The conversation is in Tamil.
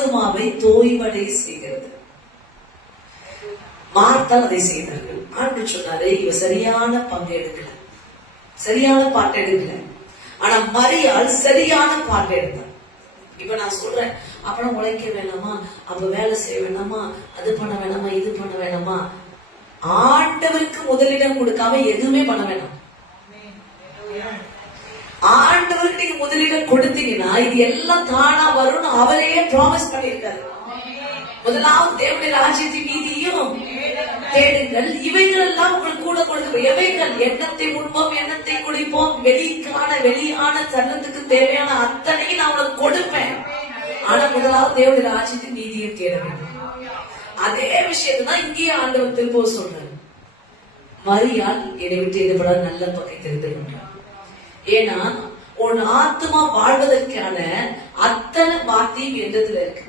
ஆத்துமாவை தோய்வடை செய்கிறது. மார்த்தால் அதை செய்தார்கள். ஆண்டு சொன்னாரு, இவ சரியான பங்கு எடுக்கல, சரியான பாட்டு எடுக்கல. ஆனா மரியாள் சரியான பாட்டு எடுத்தார். இப்ப நான் சொல்றேன், அப்புறம் உழைக்க வேணாமா, அப்ப வேலை செய்ய வேணாமா, அது பண்ண வேணாமா, இது பண்ண வேணாமா? ஆண்டவருக்கு முதலிடம் கொடுக்காம எதுவுமே பண்ண வேணாம். ஆண்டவருக்கு நீங்க முதலிடம் கொடுத்தீங்கன்னா இது எல்லாம் தானா வரும்னு அவரையே ப்ராமிஸ் பண்ணியிருக்காரு. முதலாவது தேவனுடைய ராஜ்யத்தின் நீதியும் தேடுங்கள், இவைகள் எல்லாம் உங்களுக்கு கூட கொடுக்க. எவைகள்? எண்ணத்தை உண்போம், எண்ணத்தை குடிப்போம், வெளியான தருணத்துக்கு தேவையான அத்தனையும் நான் உனக்கு கொடுப்பேன். ஆனா முதலாவது தேவனுடைய ராஜ்யத்தின் நீதியை தேட வேண்டும். அதே விஷயத்தை தான் இங்கேயே ஆண்டவர் திரும்ப சொல்றாரு. மரியாள் என்னை விட்டு எதிர்பட நல்ல பக்கை தெரிந்து கொண்டார். ஏன்னா உன் ஆத்மா வாழ்வதற்கான அத்தனை வார்த்தையும் என்றதுல இருக்கு.